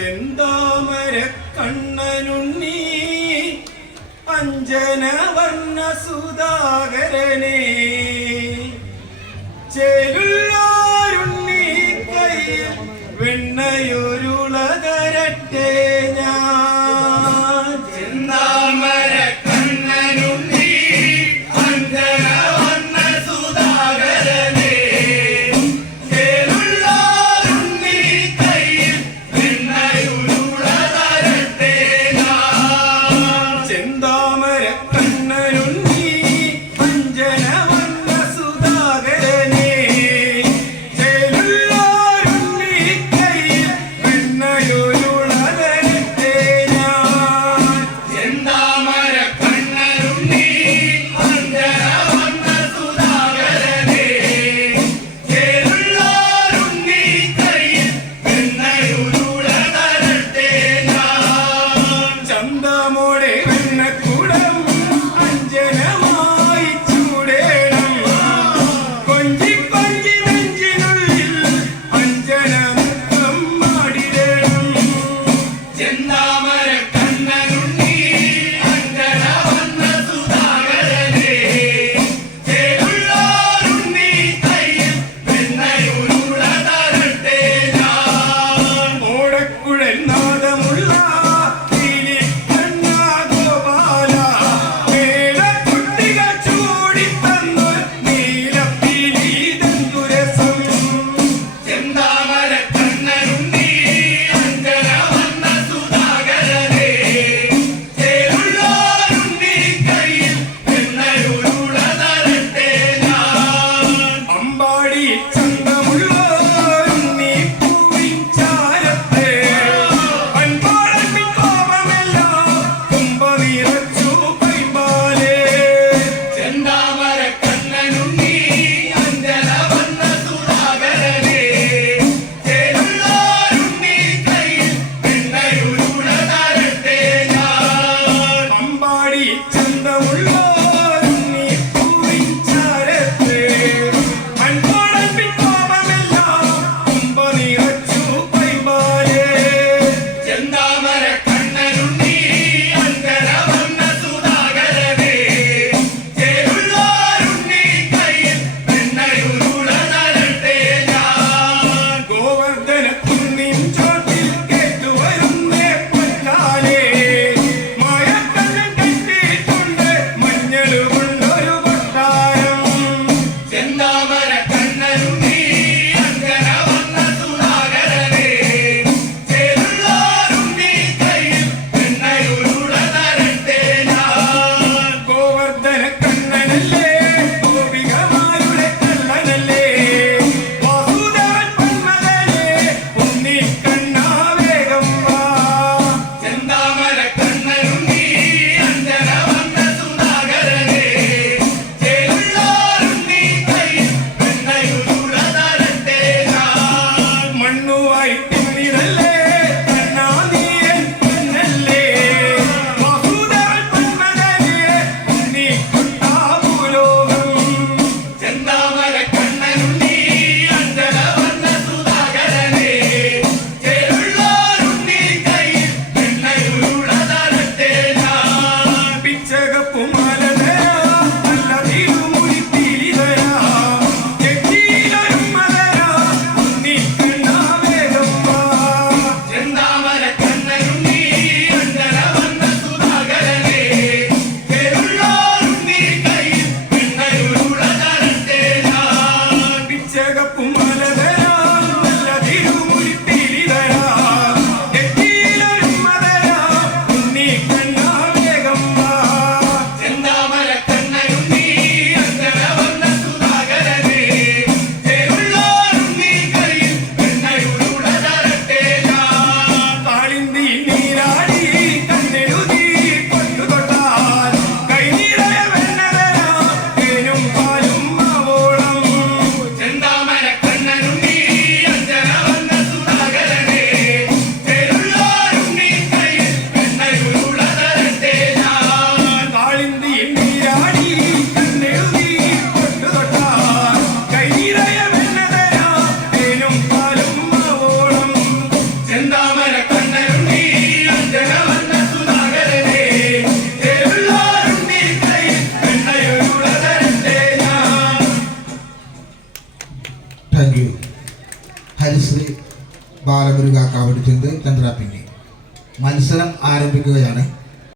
ചെന്താമര കണ്ണനുണ്ണി അഞ്ജന വർണ സുധാകരനെ ചേലുള്ളോരുണ്ണി ഹരിശ്രീ ബാലമുരുക കാവടിച്ചന്ത് ചന്ദ്രാപ്പിന്നി മത്സരം ആരംഭിക്കുകയാണ്.